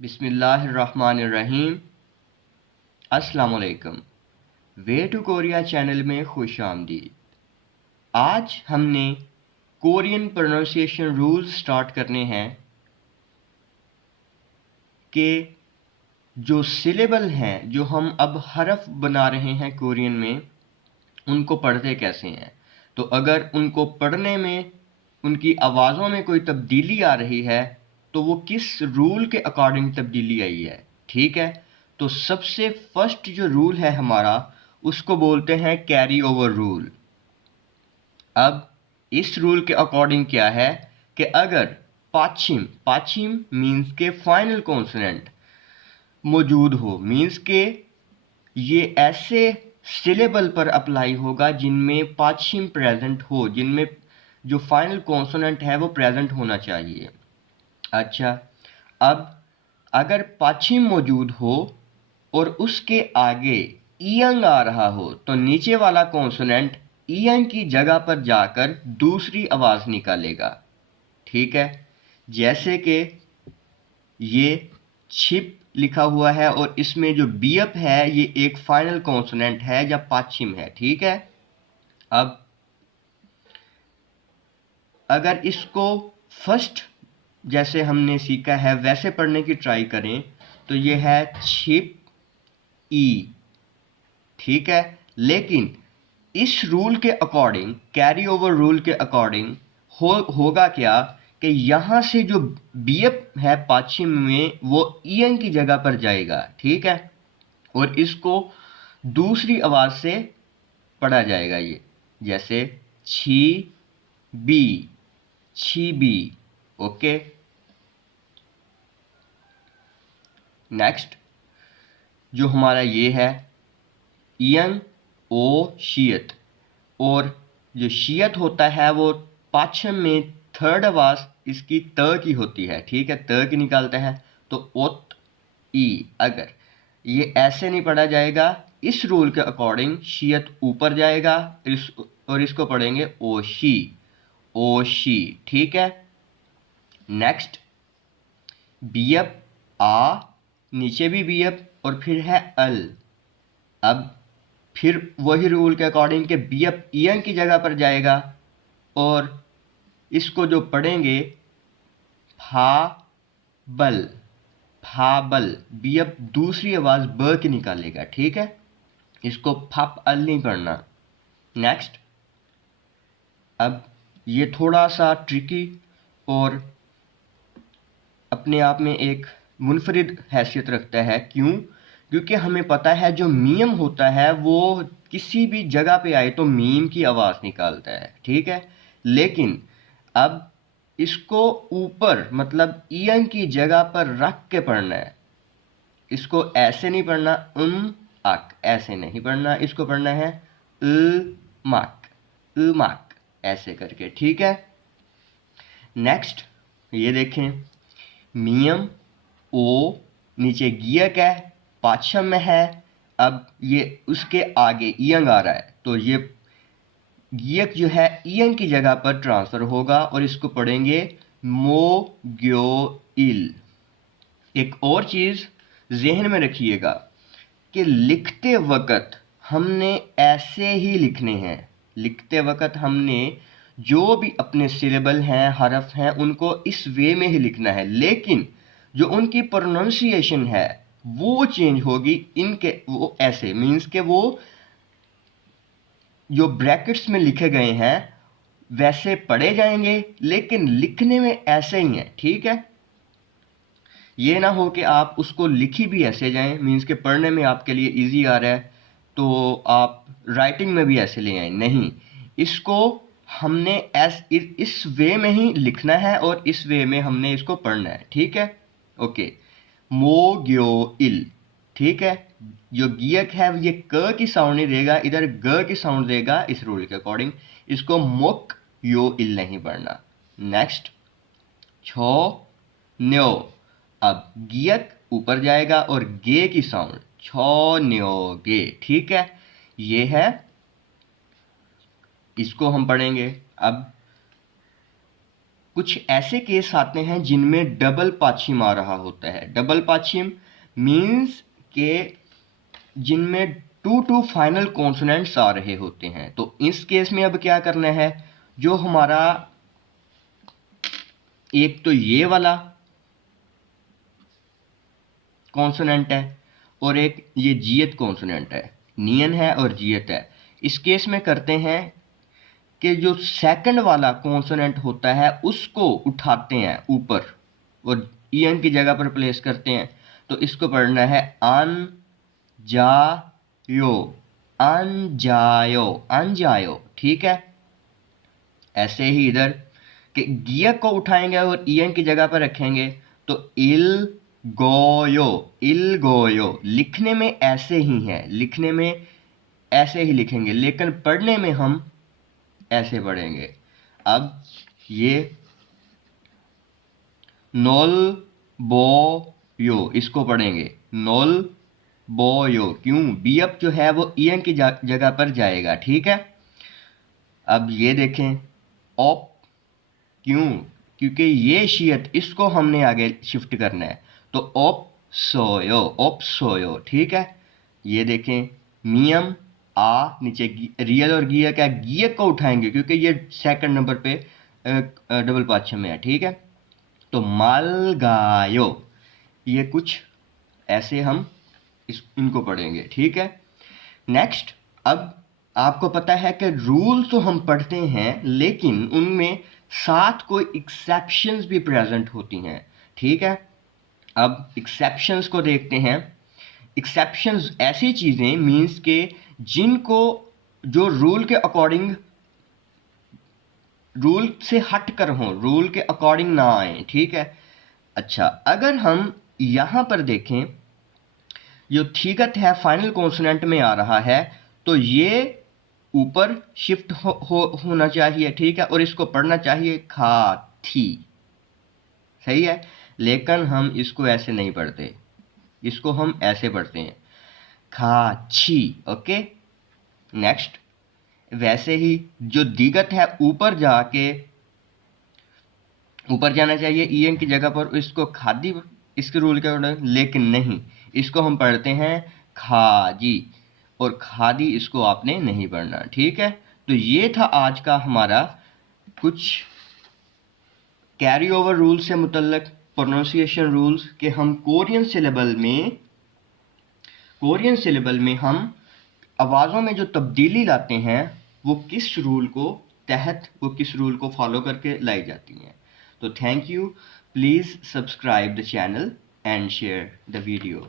बिस्मिल्लाहिर्रहमानिर्रहीम। अस्सलाम वालेकुम। वे टू कोरिया चैनल में खुश आमदीद। आज हमने कोरियन प्रोनाउंसिएशन रूल्स स्टार्ट करने हैं कि जो सिलेबल हैं, जो हम अब हरफ बना रहे हैं कोरियन में, उनको पढ़ते कैसे हैं। तो अगर उनको पढ़ने में उनकी आवाज़ों में कोई तब्दीली आ रही है तो वो किस रूल के अकॉर्डिंग तब्दीली आई है। ठीक है, तो सबसे फर्स्ट जो रूल है हमारा, उसको बोलते हैं कैरी ओवर रूल। अब इस रूल के अकॉर्डिंग क्या है कि अगर पाछिम पाछिम मीन्स के फाइनल कॉन्सोनेंट मौजूद हो, मीन्स के ये ऐसे सिलेबल पर अप्लाई होगा जिनमें पाछिम प्रेजेंट हो, जिनमें जो फाइनल कॉन्सोनेंट है वो प्रेजेंट होना चाहिए। अच्छा, अब अगर पाछिम मौजूद हो और उसके आगे ईयंग आ रहा हो तो नीचे वाला कॉन्सोनेंट ईयंग की जगह पर जाकर दूसरी आवाज़ निकालेगा। ठीक है, जैसे कि ये छिप लिखा हुआ है और इसमें जो बीएप है ये एक फाइनल कॉन्सोनेंट है या पाछिम है। ठीक है, अब अगर इसको फर्स्ट जैसे हमने सीखा है वैसे पढ़ने की ट्राई करें तो ये है छिप ई। ठीक है, लेकिन इस रूल के अकॉर्डिंग, कैरी ओवर रूल के अकॉर्डिंग होगा क्या कि यहाँ से जो बीएप है पाछिम में वो ईएन की जगह पर जाएगा। ठीक है, और इसको दूसरी आवाज़ से पढ़ा जाएगा, ये जैसे छी बी, छी बी। ओके, नेक्स्ट जो हमारा ये है ईयन ओ शियत, और जो शियत होता है वो पाछम में थर्ड आवाज़ इसकी त की होती है। ठीक है, त की निकालता है तो ओत ई। अगर ये ऐसे नहीं पढ़ा जाएगा, इस रूल के अकॉर्डिंग शियत ऊपर जाएगा और इसको पढ़ेंगे ओशी, ओशी। ठीक है, नेक्स्ट बीएप आ, नीचे भी बीएप और फिर है अल। अब फिर वही रूल के अकॉर्डिंग के बीएप ईयन की जगह पर जाएगा और इसको जो पढ़ेंगे फा बल, फाबल। बीएप दूसरी आवाज़ ब की निकालेगा। ठीक है, इसको फप अल नहीं पढ़ना। नेक्स्ट, अब ये थोड़ा सा ट्रिकी और अपने आप में एक मुनफरिद हैसियत रखता है। क्यों? क्योंकि हमें पता है जो मीम होता है वो किसी भी जगह पे आए तो मीम की आवाज़ निकालता है। ठीक है, लेकिन अब इसको ऊपर मतलब ईयन की जगह पर रख के पढ़ना है। इसको ऐसे नहीं पढ़ना अक, ऐसे नहीं पढ़ना, इसको पढ़ना है मक, मक, ऐसे करके। ठीक है, नेक्स्ट ये देखें, मियम ओ, नीचे गियक है, पाछम में है। अब ये उसके आगे ईयंग आ रहा है तो ये गियक जो है ईयंग की जगह पर ट्रांसफ़र होगा और इसको पढ़ेंगे मो ग्यो इल। एक और चीज़ जहन में रखिएगा कि लिखते वक्त हमने ऐसे ही लिखने हैं। लिखते वक्त हमने जो भी अपने सिलेबल हैं, हरफ हैं, उनको इस वे में ही लिखना है, लेकिन जो उनकी प्रोनाउंसिएशन है वो चेंज होगी। इनके वो ऐसे मीन्स के वो जो ब्रैकेट्स में लिखे गए हैं वैसे पढ़े जाएंगे लेकिन लिखने में ऐसे ही हैं। ठीक है, ये ना हो कि आप उसको लिखी भी ऐसे जाएं, मीन्स के पढ़ने में आपके लिए इजी आ रहा है तो आप राइटिंग में भी ऐसे ले आए। नहीं, इसको हमने इस वे में ही लिखना है और इस वे में हमने इसको पढ़ना है। ठीक है, ओके, मो ग्यो इल। ठीक है, जो गियक है ये क की साउंड नहीं देगा, इधर ग की साउंड देगा इस रूल के अकॉर्डिंग। इसको मोक यो इल नहीं पढ़ना। नेक्स्ट, छो न्यो। अब गियक ऊपर जाएगा और गे की साउंड छो न्यो गे। ठीक है, ये है, इसको हम पढ़ेंगे। अब कुछ ऐसे केस आते हैं जिनमें डबल पाछिम आ रहा होता है। डबल पाछिम मीन्स के जिनमें टू फाइनल कॉन्सोनेंट्स आ रहे होते हैं। तो इस केस में अब क्या करना है, जो हमारा एक तो ये वाला कॉन्सोनेंट है और एक ये जीएत कॉन्सोनेंट है, नियन है और जीएत है। इस केस में करते हैं कि जो सेकंड वाला कॉन्सोनेंट होता है उसको उठाते हैं ऊपर और ईएन की जगह पर प्लेस करते हैं। तो इसको पढ़ना है अन जायो, अनजायो, अनजायो। ठीक है। ऐसे ही इधर कि गियक को उठाएंगे और ईएन की जगह पर रखेंगे तो इल गोयो, इल गोयो। लिखने में ऐसे ही है, लिखने में ऐसे ही लिखेंगे, लेकिन पढ़ने में हम ऐसे पढ़ेंगे। अब ये नोल बोयो, इसको पढ़ेंगे नोल बोयो। क्यों? बी अप जो है वो ईएन की जगह पर जाएगा। ठीक है। अब ये देखें ऑप, क्यों? क्योंकि ये शियत इसको हमने आगे शिफ्ट करना है। तो ऑप सोयो, ऑप सोयो। ठीक है। ये देखें मियम आ, नीचे रियल और गियक है, गियक को उठाएंगे क्योंकि ये सेकंड नंबर पे डबल पाछम में है। ठीक है। तो मालगायो, ये कुछ ऐसे हम इनको पढ़ेंगे। ठीक है। नेक्स्ट, अब आपको पता है कि रूल तो हम पढ़ते हैं लेकिन उनमें साथ कोई एक्सेप्शंस भी प्रेजेंट होती हैं। ठीक है। अब एक्सेप्शंस को देखते हैं। एक्सेप्शंस ऐसी चीज़ें मीन्स के जिनको जो रूल के अकॉर्डिंग, रूल से हट कर हों, रूल के अकॉर्डिंग ना आए। ठीक है। अच्छा, अगर हम यहाँ पर देखें जो थीगत है फाइनल कॉन्सोनेंट में आ रहा है तो ये ऊपर शिफ्ट होना चाहिए। ठीक है। और इसको पढ़ना चाहिए खा थी। सही है। लेकिन हम इसको ऐसे नहीं पढ़ते, इसको हम ऐसे पढ़ते हैं खा छी। ओके। नेक्स्ट, वैसे ही जो दिगत है ऊपर जाके, ऊपर जाना चाहिए ईएन की जगह पर, इसको खादी, इसके रूल के अकॉर्डिंग, लेकिन नहीं, इसको हम पढ़ते हैं खाजी और खादी, इसको आपने नहीं पढ़ना। ठीक है। तो ये था आज का हमारा कुछ कैरी ओवर रूल से मुतल्लक प्रोनाउंसिएशन रूल्स के हम कोरियन सिलेबल में हम आवाज़ों में जो तब्दीली लाते हैं वो किस रूल को फॉलो करके लाई जाती हैं। तो thank you, please subscribe the channel and share the video.